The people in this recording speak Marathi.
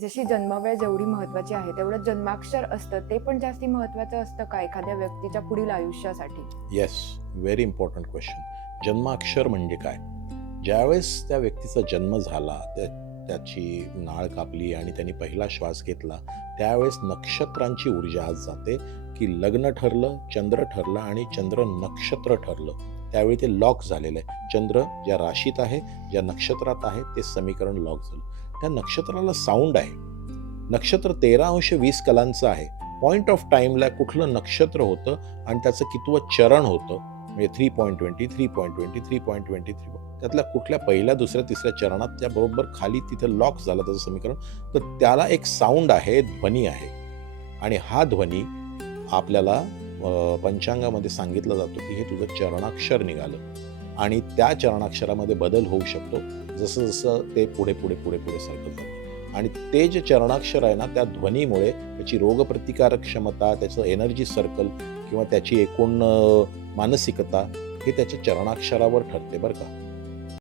जशी जन्मवेळ जेवढी महत्वाची आहे तेवढं जन्माक्षर असतं ते पण जास्ती महत्वाचं असतं का एखाद्या व्यक्तीच्या पुढील आयुष्यासाठी? Yes, very important question. जन्माक्षर म्हणजे काय? ज्यावेळेस त्या व्यक्तीचा जन्म झाला, त्याची नाळ कापली आणि त्यांनी पहिला श्वास घेतला, त्यावेळेस नक्षत्रांची ऊर्जा आज जाते, की लग्न ठरलं, चंद्र ठरला आणि चंद्र नक्षत्र ठरलं. त्यावेळी ते लॉक झालेलं आहे. चंद्र ज्या राशीत आहे, ज्या नक्षत्रात आहे, ते समीकरण लॉक झालं. त्या नक्षत्राला साऊंड आहे. नक्षत्र 13° 20 कलांचं आहे. पॉइंट ऑफ टाईमला कुठलं नक्षत्र होतं आणि त्याचं कितवं चरण होतं, म्हणजे 3.20, 3.20, 3.23, त्यातल्या कुठल्या पहिल्या, दुसऱ्या, तिसऱ्या चरणात त्याबरोबर खाली तिथं लॉक झालं त्याचं समीकरण, तर त्याला एक साऊंड आहे, ध्वनी आहे. आणि हा ध्वनी आपल्याला पंचांगामध्ये सांगितलं जातो की हे तुझं चरणाक्षर निघालं आणि त्या चरणाक्षरामध्ये बदल होऊ शकतो जसं जसं ते पुढे पुढे पुढे पुढे सरकत जातं. आणि ते जे चरणाक्षर आहे ना, त्या ध्वनीमुळे त्याची रोगप्रतिकारक क्षमता, त्याचं एनर्जी सर्कल किंवा त्याची एकूण मानसिकता हे त्याच्या चरणाक्षरावर ठरते बरं का.